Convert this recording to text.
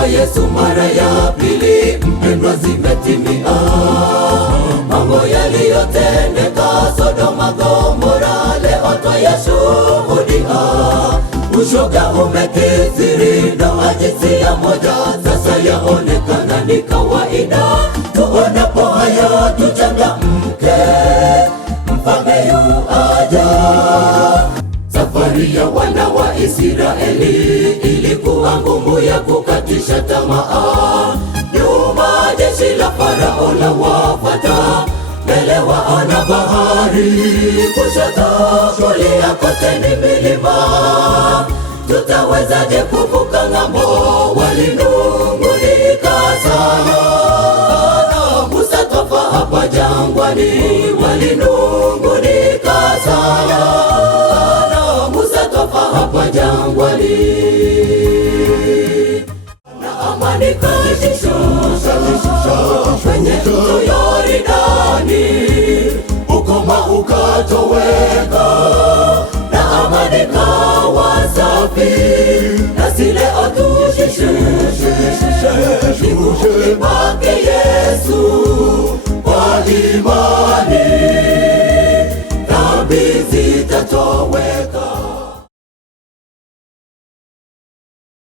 kwa Yesu mara ya pili, mpendwa, zimetimia mambo yaliyotendeka Sodoma Gomora, leo twayashuhudia. Ushoga umekithiri, ndoa jinsia moja sasa yaonekana ni kawaida. Tuonapo hayo tuchangamke, mfalme yu aja. Safari ya wana wa Israeli ilikuwa ngumu ya kukatisha tamaa. Nyuma jeshi la Farao la wafuata, mbele waona bahari, kushoto kulia kote ni milima. Tutawezaje kuvuka ng'ambo? Walinung'unika sana. Musa, twafa hapa jangwani. Walinung'unika sana. Musa, twafa hapa jangwani. Na amani kajishusha kwenye mto Yordani, ukoma ukatoweka, na amani kawa safi. Nasi leo tushushe miguuni pake Yesu,